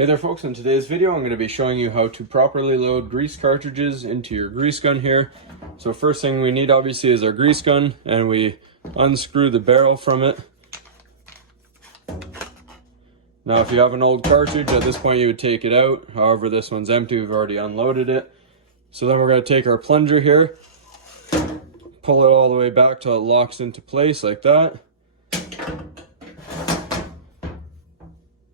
Hey there folks, in today's video I'm going to be showing you how to properly load grease cartridges into your grease gun here. So first thing we need obviously is our grease gun, and we unscrew the barrel from it. Now if you have an old cartridge, at this point you would take it out. However, this one's empty, we've already unloaded it. So then we're going to take our plunger here, pull it all the way back till it locks into place like that.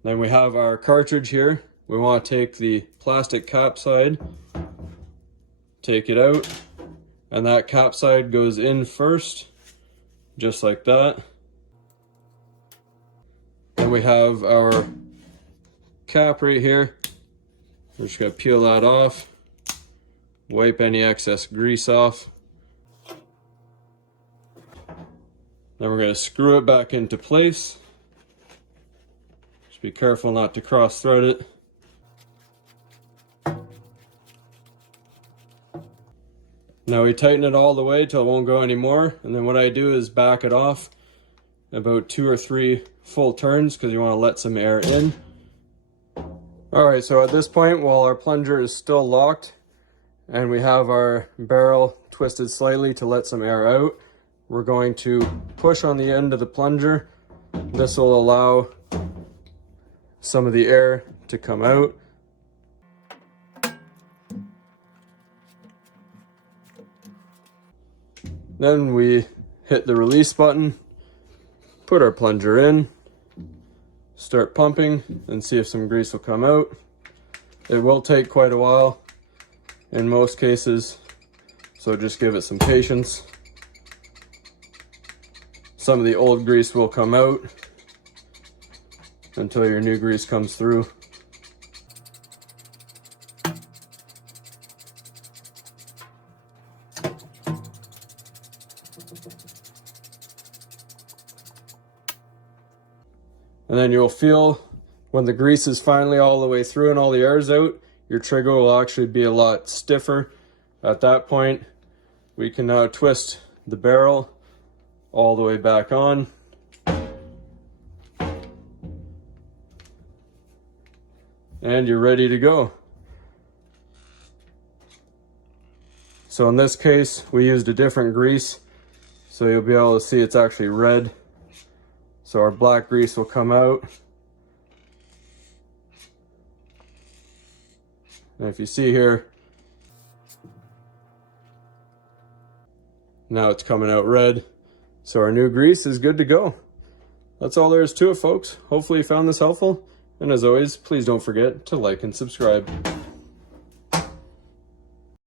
Then we have our cartridge here. We want to take the plastic cap side, take it out, and that cap side goes in first, just like that. Then we have our cap right here. We're just going to peel that off, wipe any excess grease off. Then we're going to screw it back into place. Just be careful not to cross thread it. Now we tighten it all the way till it won't go anymore, and then what I do is back it off about 2 or 3 full turns because you want to let some air in. Alright, so at this point, while our plunger is still locked and we have our barrel twisted slightly to let some air out, we're going to push on the end of the plunger. This will allow some of the air to come out. Then we hit the release button, put our plunger in, start pumping, and see if some grease will come out. It will take quite a while in most cases, so just give it some patience. Some of the old grease will come out until your new grease comes through. And then you'll feel when the grease is finally all the way through and all the air is out, your trigger will actually be a lot stiffer. At that point, we can now twist the barrel all the way back on. And you're ready to go. So in this case, we used a different grease, so you'll be able to see it's actually red. So our black grease will come out. And if you see here, now it's coming out red. So our new grease is good to go. That's all there is to it, folks. Hopefully you found this helpful. And as always, please don't forget to like and subscribe.